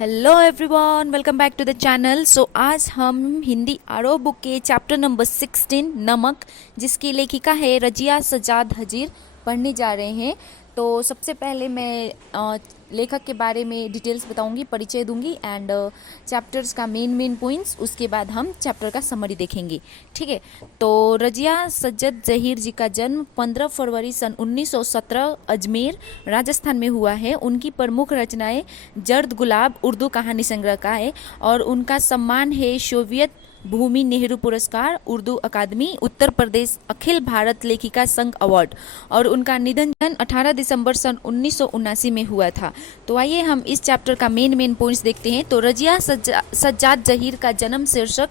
Hello everyone, welcome back to the channel. So आज हम हिंदी आरो बुक के चैप्टर नंबर 16 नमक, जिसकी लेखिका है रजिया सज्जाद हजीर, पढ़ने जा रहे हैं। तो सबसे पहले मैं लेखक के बारे में डिटेल्स बताऊंगी, परिचय दूंगी एंड चैप्टर्स का मेन पॉइंट्स। उसके बाद हम चैप्टर का समरी देखेंगे, ठीक है। तो रजिया सज्जद जहीर जी का जन्म 15 फरवरी सन 1917 अजमेर राजस्थान में हुआ है। उनकी प्रमुख रचनाएं जर्द गुलाब उर्दू कहानी संग्रह का है और उनका सम्मान है सोवियत भूमि नेहरू पुरस्कार, उर्दू अकादमी, उत्तर प्रदेश अखिल भारत लेखिका संघ अवार्ड। और उनका निधन 18 दिसंबर सन 1979 में हुआ था। तो आइए हम इस चैप्टर का मेन पॉइंट्स देखते हैं। तो रजिया सज्जाद जहीर का जन्म शीर्षक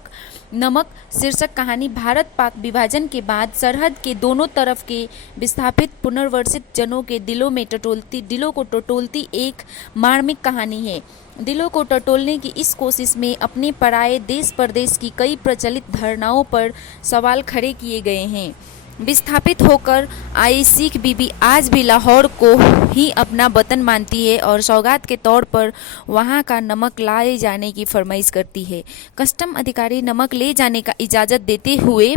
नमक शीर्षक कहानी भारत पाक विभाजन के बाद सरहद के दोनों तरफ के विस्थापित पुनर्वसित जनों के दिलों को टटोलती एक मार्मिक कहानी है। दिलों को टटोलने की इस कोशिश में अपने पराये देश परदेश की कई प्रचलित धारणाओं पर सवाल खड़े किए गए हैं। विस्थापित होकर आई सिख बीबी आज भी लाहौर को ही अपना वतन मानती है और सौगात के तौर पर वहां का नमक लाए जाने की फरमाइश करती है। कस्टम अधिकारी नमक ले जाने का इजाज़त देते हुए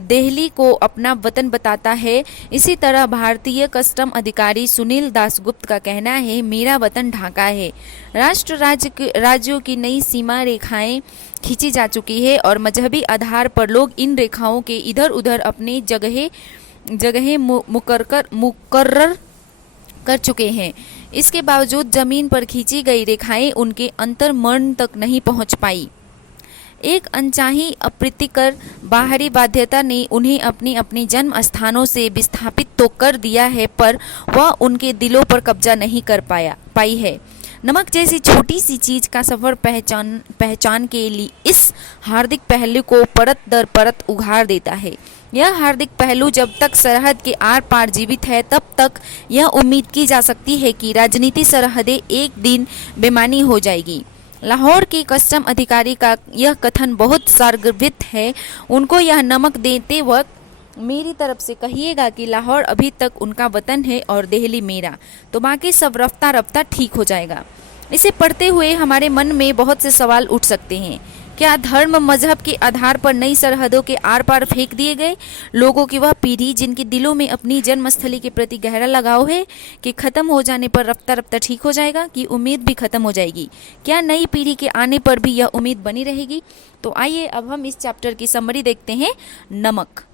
दिल्ली को अपना वतन बताता है। इसी तरह भारतीय कस्टम अधिकारी सुनील दासगुप्त का कहना है, मेरा वतन ढाका है। राज्यों की नई सीमा रेखाएं खींची जा चुकी है और मजहबी आधार पर लोग इन रेखाओं के इधर उधर अपने जगह मुकर्रर कर चुके हैं। इसके बावजूद जमीन पर खींची गई रेखाएं उनके अंतर्मन तक नहीं पहुंच पाई। एक अनचाही अप्रीतिकर बाहरी बाध्यता ने उन्हें अपनी अपनी जन्म स्थानों से विस्थापित तो कर दिया है, पर वह उनके दिलों पर कब्जा नहीं कर पाई है। नमक जैसी छोटी सी चीज का सफर पहचान के लिए इस हार्दिक पहलू को परत दर परत उघाड़ देता है। यह हार्दिक पहलू जब तक सरहद के आर पार जीवित है, तब तक यह उम्मीद की जा सकती है कि राजनीति सरहदें एक दिन बेमानी हो जाएगी। लाहौर के कस्टम अधिकारी का यह कथन बहुत सारगर्भित है। उनको यह नमक देते वक्त मेरी तरफ से कहिएगा कि लाहौर अभी तक उनका वतन है और दिल्ली मेरा, तो बाकी सब रफ्ता रफ्ता ठीक हो जाएगा। इसे पढ़ते हुए हमारे मन में बहुत से सवाल उठ सकते हैं। क्या धर्म मजहब के आधार पर नई सरहदों के आर पार फेंक दिए गए लोगों की वह पीढ़ी, जिनके दिलों में अपनी जन्मस्थली के प्रति गहरा लगाव है, कि खत्म हो जाने पर रफ्ता रफ्ता ठीक हो जाएगा, कि उम्मीद भी खत्म हो जाएगी? क्या नई पीढ़ी के आने पर भी यह उम्मीद बनी रहेगी? तो आइए अब हम इस चैप्टर की समरी देखते हैं। नमक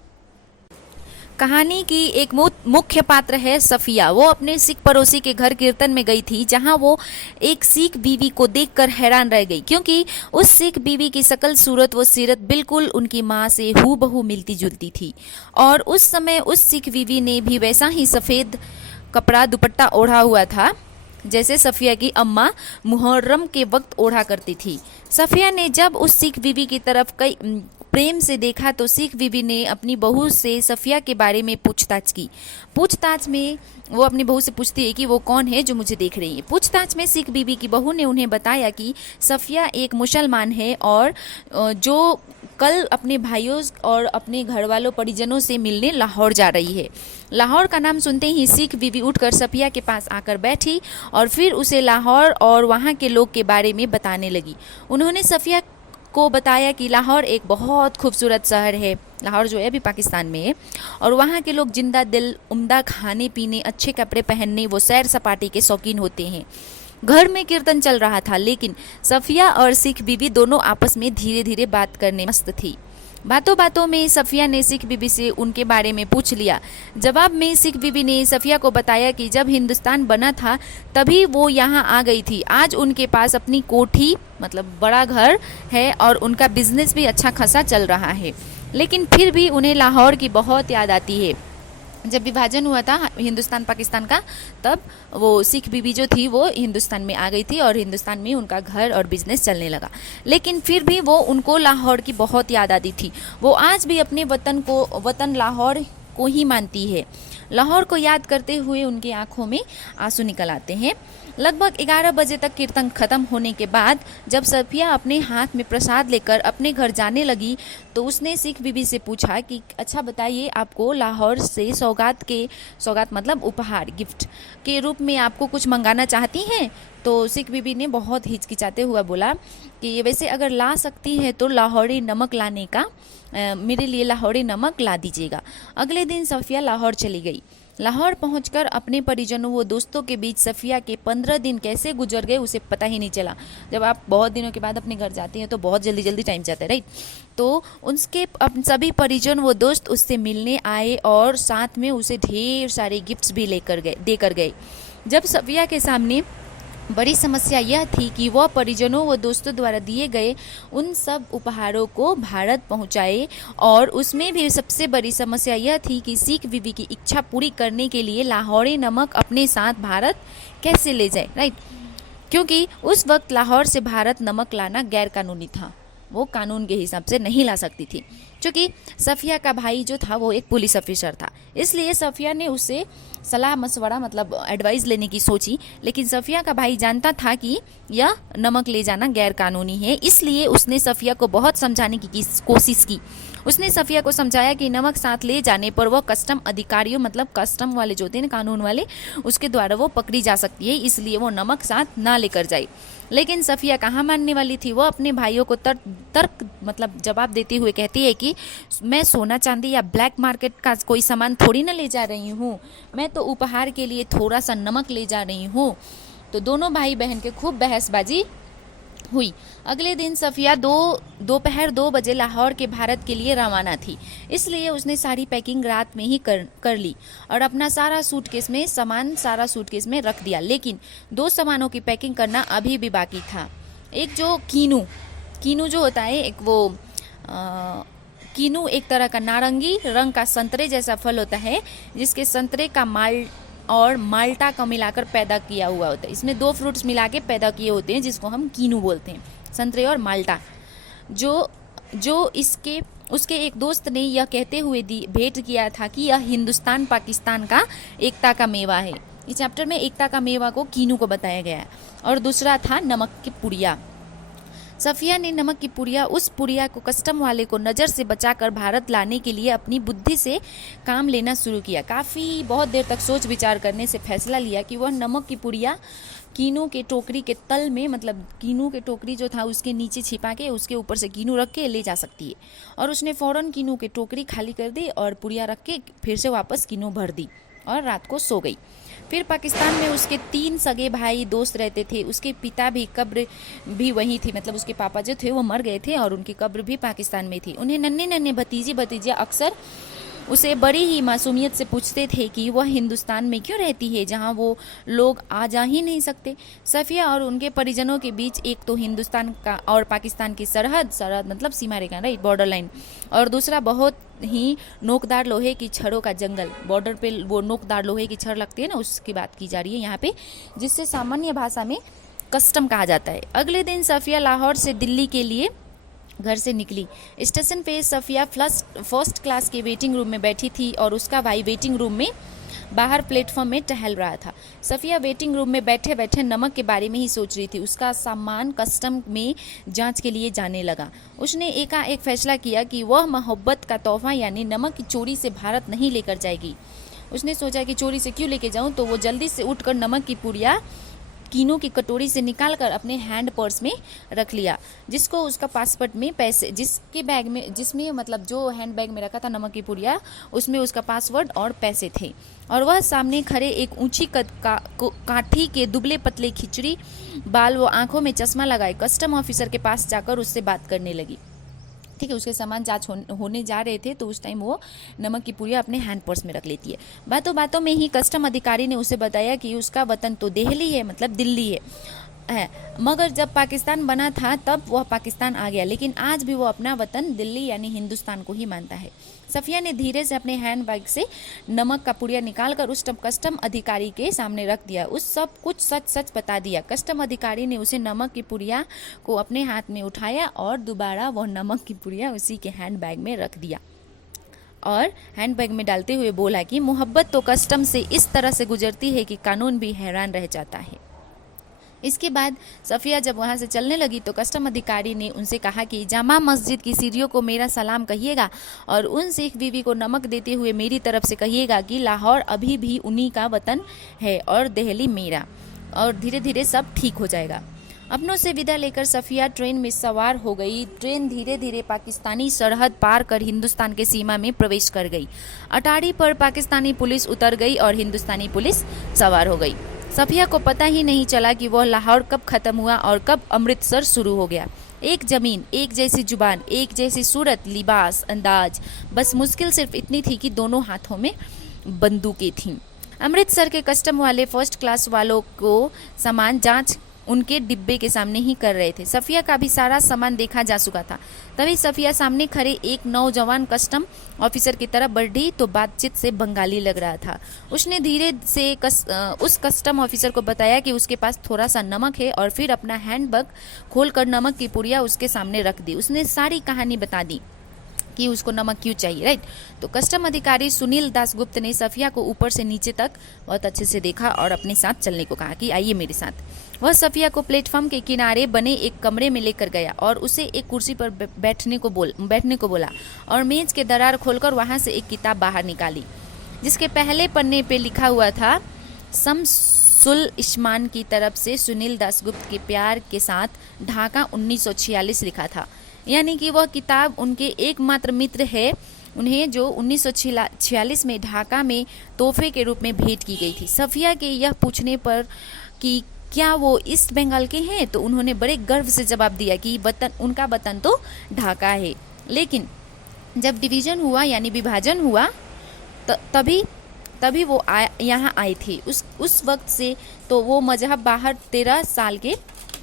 कहानी की एक मुख्य पात्र है सफिया। वो अपने सिख पड़ोसी के घर कीर्तन में गई थी, जहां वो एक सिख बीवी को देखकर हैरान रह गई, क्योंकि उस सिख बीवी की शकल सूरत व सीरत बिल्कुल उनकी माँ से हूबहू मिलती जुलती थी। और उस समय उस सिख बीवी ने भी वैसा ही सफ़ेद कपड़ा दुपट्टा ओढ़ा हुआ था जैसे सफिया की अम्मा मुहर्रम के वक्त ओढ़ा करती थी। सफिया ने जब उस सिख बीवी की तरफ कई प्रेम से देखा तो सिख बीबी ने अपनी बहू से सफिया के बारे में पूछताछ की। पूछताछ में वो अपनी बहू से पूछती है कि वो कौन है जो मुझे देख रही है। पूछताछ में सिख बीबी की बहू ने उन्हें बताया कि सफिया एक मुसलमान है और जो कल अपने भाइयों और अपने घर वालों परिजनों से मिलने लाहौर जा रही है। लाहौर का नाम सुनते ही सिख बीबी उठकर सफिया के पास आकर बैठी और फिर उसे लाहौर और वहाँ के लोग के बारे में बताने लगी। उन्होंने सफिया को बताया कि लाहौर एक बहुत खूबसूरत शहर है। लाहौर जो है अभी पाकिस्तान में है, और वहाँ के लोग जिंदा दिल, उम्दा खाने पीने, अच्छे कपड़े पहनने, वो सैर सपाटे के शौकीन होते हैं। घर में कीर्तन चल रहा था, लेकिन सफिया और सिख बीबी दोनों आपस में धीरे धीरे बात करने मस्त थी। बातों बातों में सफिया ने सिख बीबी से उनके बारे में पूछ लिया। जवाब में सिख बीबी ने सफिया को बताया कि जब हिंदुस्तान बना था तभी वो यहाँ आ गई थी। आज उनके पास अपनी कोठी, मतलब बड़ा घर है, और उनका बिजनेस भी अच्छा खासा चल रहा है, लेकिन फिर भी उन्हें लाहौर की बहुत याद आती है। जब विभाजन हुआ था हिंदुस्तान पाकिस्तान का, तब वो सिख बीबी जो थी वो हिंदुस्तान में आ गई थी और हिंदुस्तान में उनका घर और बिजनेस चलने लगा, लेकिन फिर भी वो उनको लाहौर की बहुत याद आती थी। वो आज भी अपने वतन लाहौर को ही मानती है। लाहौर को याद करते हुए उनकी आंखों में आंसू निकल आते हैं। लगभग 11 बजे तक कीर्तन खत्म होने के बाद जब सफिया अपने हाथ में प्रसाद लेकर अपने घर जाने लगी तो उसने सिख बीबी से पूछा कि अच्छा बताइए, आपको लाहौर से सौगात मतलब उपहार, गिफ्ट के रूप में आपको कुछ मंगाना चाहती हैं? तो सिख बीबी ने बहुत हिचकिचाते हुआ बोला कि वैसे अगर ला सकती है तो लाहौरी नमक लाने का मेरे लिए लाहौरी नमक ला दीजिएगा। अगले दिन सफिया लाहौर चली गई। लाहौर पहुंचकर अपने परिजनों व दोस्तों के बीच सफिया के 15 दिन कैसे गुजर गए उसे पता ही नहीं चला। जब आप बहुत दिनों के बाद अपने घर जाती हैं तो बहुत जल्दी जल्दी टाइम जाता है, राइट। तो उसके सभी परिजन व दोस्त उससे मिलने आए और साथ में उसे ढेर सारे गिफ्ट्स भी देकर गए। जब सफिया के सामने बड़ी समस्या यह थी कि वह परिजनों व दोस्तों द्वारा दिए गए उन सब उपहारों को भारत पहुंचाए, और उसमें भी सबसे बड़ी समस्या यह थी कि सिख बीबी की इच्छा पूरी करने के लिए लाहौरी नमक अपने साथ भारत कैसे ले जाए, राइट। क्योंकि उस वक्त लाहौर से भारत नमक लाना गैर कानूनी था, वो कानून के हिसाब से नहीं ला सकती थी। क्योंकि सफिया का भाई जो था वो एक पुलिस ऑफिसर था, इसलिए सफिया ने उससे सलाह मशवरा मतलब एडवाइस लेने की सोची। लेकिन सफिया का भाई जानता था कि यह नमक ले जाना गैर कानूनी है, इसलिए उसने सफिया को बहुत समझाने की कोशिश की। उसने सफिया को समझाया कि नमक साथ ले जाने पर वह कस्टम अधिकारियों मतलब कस्टम वाले जो होते हैं कानून वाले, उसके द्वारा वो पकड़ी जा सकती है, इसलिए वो नमक साथ ना लेकर जाए। लेकिन सफिया कहाँ मानने वाली थी। वो अपने भाइयों को तर्क मतलब जवाब देते हुए कहती है कि मैं सोना चांदी या ब्लैक मार्केट का कोई सामान थोड़ी ना ले जा रही हूँ, मैं तो उपहार के लिए थोड़ा सा नमक ले जा रही हूँ। तो दोनों भाई बहन के खूब बहसबाजी हुई। अगले दिन सफिया दोपहर 2 बजे लाहौर के भारत के लिए रवाना थी, इसलिए उसने सारी पैकिंग रात में ही कर ली और अपना सारा सूटकेस में रख दिया। लेकिन 2 सामानों की पैकिंग करना अभी भी बाकी था। एक जो कीनू जो होता है, एक वो कीनू एक तरह का नारंगी रंग का संतरे जैसा फल होता है, जिसके संतरे का और माल्टा का मिलाकर पैदा किया हुआ होता है। इसमें 2 फ्रूट्स मिला के पैदा किए होते हैं, जिसको हम कीनू बोलते हैं, संतरे और माल्टा। जो उसके एक दोस्त ने यह कहते हुए भेंट किया था कि यह हिंदुस्तान पाकिस्तान का एकता का मेवा है। इस चैप्टर में एकता का मेवा को कीनू को बताया गया है। और दूसरा था नमक की पुड़िया। सफिया ने नमक की उस पुड़िया को कस्टम वाले को नज़र से बचाकर भारत लाने के लिए अपनी बुद्धि से काम लेना शुरू किया। बहुत देर तक सोच विचार करने से फैसला लिया कि वह नमक की पुड़िया कीनू के टोकरी के तल में मतलब कीनू के टोकरी जो था उसके नीचे छिपा के उसके ऊपर से कीनू रख के ले जा सकती है। और उसने फ़ौरन कीनू के टोकरी खाली कर दी और पुड़िया रख के फिर से वापस कीनू भर दी और रात को सो गई। फिर पाकिस्तान में उसके 3 सगे भाई दोस्त रहते थे। उसके पिता भी कब्र भी वहीं थी, मतलब उसके पापा जो थे वो मर गए थे और उनकी कब्र भी पाकिस्तान में थी। उन्हें नन्हे नन्हे भतीजे अक्सर उसे बड़ी ही मासूमियत से पूछते थे कि वह हिंदुस्तान में क्यों रहती है जहां वो लोग आ जा ही नहीं सकते। सफिया और उनके परिजनों के बीच एक तो हिंदुस्तान का और पाकिस्तान की सरहद मतलब सीमा रेखा, राइट, बॉर्डर लाइन, और दूसरा बहुत ही नोकदार लोहे की छड़ों का जंगल। बॉर्डर पे वो नोकदार लोहे की छड़ लगती है ना, उसकी बात की जा रही है यहाँ पे, जिससे सामान्य भाषा में कस्टम कहा जाता है। अगले दिन सफिया लाहौर से दिल्ली के लिए घर से निकली। स्टेशन पे सफिया फर्स्ट क्लास के वेटिंग रूम में बैठी थी और उसका भाई वेटिंग रूम में बाहर प्लेटफॉर्म में टहल रहा था। सफिया वेटिंग रूम में बैठे बैठे नमक के बारे में ही सोच रही थी। उसका सामान कस्टम में जांच के लिए जाने लगा। उसने एकाएक फैसला किया कि वह मोहब्बत का तोहफा यानी नमक की चोरी से भारत नहीं लेकर जाएगी। उसने सोचा कि चोरी से क्यों लेके जाऊं, तो वो जल्दी से उठकर नमक की पुड़िया कीनू की कटोरी से निकालकर अपने हैंड पर्स में रख लिया, जिसको उसका पासपोर्ट में पैसे जिसमें मतलब जो हैंड बैग में रखा था नमक की पुड़िया, उसमें उसका पासवर्ड और पैसे थे। और वह सामने खड़े एक ऊंची कद काठी के दुबले पतले खिचड़ी बाल वो आंखों में चश्मा लगाए कस्टम ऑफिसर के पास जाकर उससे बात करने लगी। ठीक है, उसके सामान जांच होने जा रहे थे, तो उस टाइम वो नमक की पुड़िया अपने हैंड पर्स में रख लेती है। बातों बातों में ही कस्टम अधिकारी ने उसे बताया कि उसका वतन तो दिल्ली है, मतलब दिल्ली है, मगर जब पाकिस्तान बना था तब वह पाकिस्तान आ गया, लेकिन आज भी वो अपना वतन दिल्ली यानी हिंदुस्तान को ही मानता है। सफिया ने धीरे से अपने हैंड बैग से नमक का पुड़िया निकालकर उस कस्टम अधिकारी के सामने रख दिया। उस सब कुछ सच बता दिया। कस्टम अधिकारी ने उसे नमक की पुड़िया को अपने हाथ में उठाया और दोबारा वह नमक की पुड़िया उसी के हैंड बैग में रख दिया। और हैंडबैग में डालते हुए बोला कि मोहब्बत तो कस्टम से इस तरह से गुजरती है कि कानून भी हैरान रह जाता है। इसके बाद सफ़िया जब वहाँ से चलने लगी तो कस्टम अधिकारी ने उनसे कहा कि जामा मस्जिद की सीढ़ियों को मेरा सलाम कहिएगा और उन सिख बीवी को नमक देते हुए मेरी तरफ से कहिएगा कि लाहौर अभी भी उन्हीं का वतन है और दिल्ली मेरा, और धीरे धीरे सब ठीक हो जाएगा। अपनों से विदा लेकर सफ़िया ट्रेन में सवार हो गई। ट्रेन धीरे धीरे पाकिस्तानी सरहद पार कर हिंदुस्तान के सीमा में प्रवेश कर गई। अटारी पर पाकिस्तानी पुलिस उतर गई और हिंदुस्तानी पुलिस सवार हो गई। सफ़िया को पता ही नहीं चला कि वह लाहौर कब ख़त्म हुआ और कब अमृतसर शुरू हो गया। एक ज़मीन, एक जैसी जुबान, एक जैसी सूरत, लिबास, अंदाज, बस मुश्किल सिर्फ इतनी थी कि दोनों हाथों में बंदूकें थीं। अमृतसर के कस्टम वाले फर्स्ट क्लास वालों को सामान जांच उनके डिब्बे के सामने ही कर रहे थे। सफ़िया का भी सारा सामान देखा जा चुका था। तभी सफ़िया सामने खड़े एक नौजवान कस्टम ऑफिसर की तरफ बढ़ी तो बातचीत से बंगाली लग रहा था। उसने धीरे से उस कस्टम ऑफिसर को बताया कि उसके पास थोड़ा सा नमक है और फिर अपना हैंडबैग खोलकर नमक की पुड़िया उसके सामने रख दी। उसने सारी कहानी बता दी कि उसको नमक क्यों चाहिए, राइट। तो कस्टम अधिकारी सुनील दासगुप्त ने सफ़िया को ऊपर से नीचे तक बहुत अच्छे से देखा और अपने साथ चलने को कहा कि आइए मेरे साथ। वह सफ़िया को प्लेटफॉर्म के किनारे बने एक कमरे में लेकर गया और उसे एक कुर्सी पर बैठने को बोला और मेज के दरार खोलकर वहाँ से एक किताब बाहर निकाली जिसके पहले पन्ने पे लिखा हुआ था शम्सुल इस्मान की तरफ से सुनील दासगुप्त के प्यार के साथ, ढाका 1946 लिखा था। यानी कि वह किताब उनके एकमात्र मित्र है उन्हें जो 1946 में ढाका में तोहफे के रूप में भेंट की गई थी। सफ़िया के यह पूछने पर कि क्या वो ईस्ट बंगाल के हैं तो उन्होंने बड़े गर्व से जवाब दिया कि उनका वतन तो ढाका है, लेकिन जब डिवीज़न हुआ यानी विभाजन हुआ तभी वो यहाँ आए थे। उस वक्त से तो वो मजहब बाहर 13 साल के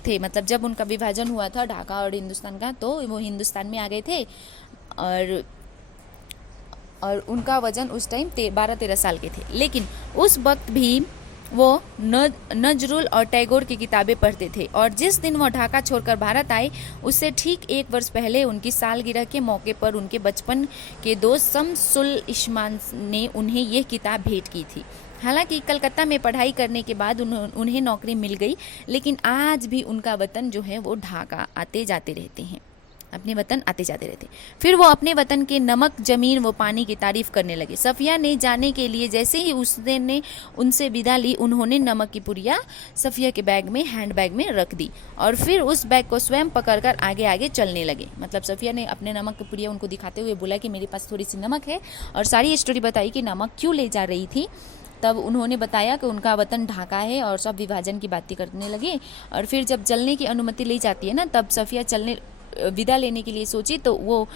थे। मतलब जब उनका विभाजन हुआ था ढाका और हिंदुस्तान का तो वो हिंदुस्तान में आ गए थे और उनका वजन उस टाइम 12-13 साल के थे। लेकिन उस वक्त भी वो नजरुल और टैगोर की किताबें पढ़ते थे और जिस दिन वो ढाका छोड़कर भारत आए उससे ठीक 1 वर्ष पहले उनकी सालगिरह के मौके पर उनके बचपन के दोस्त शम्सुल इस्मान ने उन्हें यह किताब भेंट की थी। हालांकि कलकत्ता में पढ़ाई करने के बाद उन्हें नौकरी मिल गई, लेकिन आज भी उनका वतन जो है वो ढाका आते जाते रहते हैं, अपने वतन आते जाते रहते। फिर वो अपने वतन के नमक, जमीन व पानी की तारीफ करने लगे। सफ़िया ने जाने के लिए जैसे ही उसने उनसे विदा ली उन्होंने नमक की पुड़िया सफ़िया के बैग में, हैंडबैग में रख दी और फिर उस बैग को स्वयं पकड़कर आगे आगे चलने लगे। मतलब सफ़िया ने अपने नमक की पुड़िया उनको दिखाते हुए बोला कि मेरे पास थोड़ी सी नमक है और सारी स्टोरी बताई कि नमक क्यों ले जा रही थी। तब उन्होंने बताया कि उनका वतन ढाका है और सब विभाजन की बातें करने लगे। और फिर जब चलने की अनुमति ली जाती है ना, तब सफ़िया विदा लेने के लिए सोची तो वो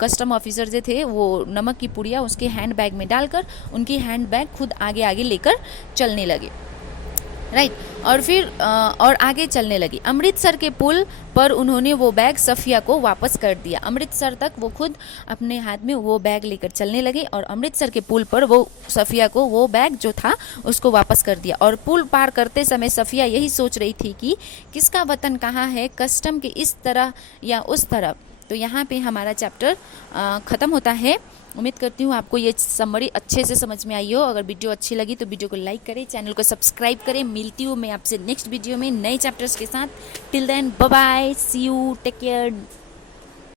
कस्टम ऑफिसर जो थे वो नमक की पुड़िया उसके हैंड बैग में डालकर उनकी हैंड बैग खुद आगे आगे लेकर चलने लगे, राइट। और फिर और आगे चलने लगी। अमृतसर के पुल पर उन्होंने वो बैग सफ़िया को वापस कर दिया। अमृतसर तक वो खुद अपने हाथ में वो बैग लेकर चलने लगे और अमृतसर के पुल पर वो सफ़िया को वो बैग जो था उसको वापस कर दिया। और पुल पार करते समय सफ़िया यही सोच रही थी कि किसका वतन कहाँ है, कस्टम के इस तरह या उस तरफ। तो यहाँ पे हमारा चैप्टर ख़त्म होता है। उम्मीद करती हूँ आपको ये समरी अच्छे से समझ में आई हो। अगर वीडियो अच्छी लगी तो वीडियो को लाइक करें, चैनल को सब्सक्राइब करें। मिलती हूँ मैं आपसे नेक्स्ट वीडियो में नए चैप्टर्स के साथ। Till then bye bye, see you, take care.